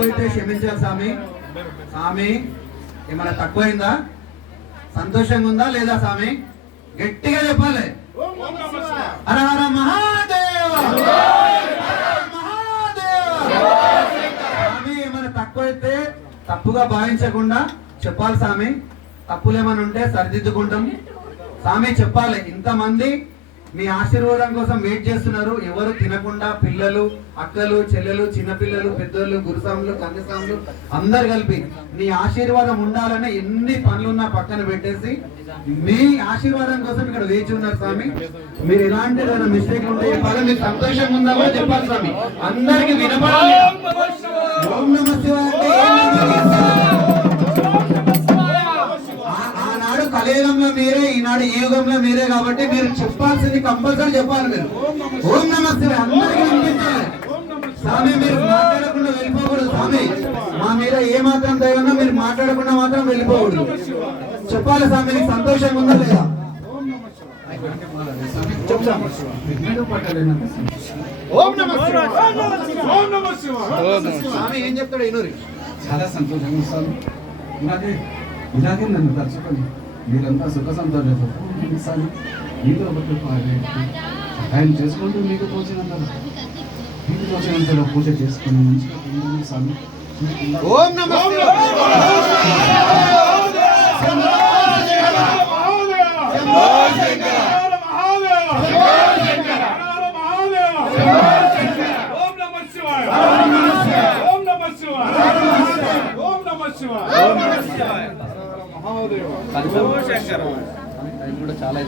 తక్కువైతే క్షమించాలి స్వామి. స్వామి ఏమైనా తక్కువైందా? సంతోషంగా ఉందా లేదా స్వామి? గట్టిగా చెప్పాలి. హర హర మహాదేవ స్వామి. ఏమైనా తక్కువైతే తప్పుగా భావించకుండా చెప్పాలి స్వామి. తప్పులు ఏమైనా ఉంటే సరిదిద్దుకుంటాం స్వామి. చెప్పాలి. ఇంతమంది మీ ఆశీర్వాదం కోసం వెయిట్ చేస్తున్నారు. ఎవరు తినకుండా పిల్లలు, అక్కలు, చెల్లెలు, చిన్నపిల్లలు, పెద్దోళ్ళు, గురుస్వాములు, కన్యస్వాములు అందరు కలిపి నీ ఆశీర్వాదం ఉండాలని ఎన్ని పనులున్నా పక్కన పెట్టేసి మీ ఆశీర్వాదం కోసం ఇక్కడ వేచి ఉన్నారు స్వామి. మీరు ఎలాంటి మిస్టేక్ ఉంటే చెప్పాలి. మీకు సంతోషంగా ఉందా కూడా చెప్పాలి స్వామి. అందరికి వినపడాలి. ఓం నమః శివాయ ఆనాడు కలియుగంలో మీరే, ఈనాడు ఈ యుగంలో మీరే కాబట్టి మీరు చెప్పాల్సింది కంపల్సరీ చెప్పాలి. మీరు ఓం నమః శివాయ అందరికీ వినిపించాలి స్వామి. మీరు మాట్లాడకుండా వెళ్ళిపోకూడదు స్వామి. మా మీద ఏ మాత్రం ధైర్యంగా మీరు మాట్లాడకుండా మాత్రం వెళ్ళిపోకూడదు. చెప్పాలి స్వామి. మీకు సంతోషంగా ఉందా లేదా? స్వామి ఏం చెప్తాడు ఇనూరి? చాలా సంతోషంగా స్వామి. ఇలాగే నన్ను తలుచుకొని మీరంతా సుఖ సంతోషాలు మీతో ఒకటి సహాయం చేసుకుంటూ మీకు తోచినంతలో పూజ చేసుకుని మంచిగా స్వామి. ఓం నమః చాలా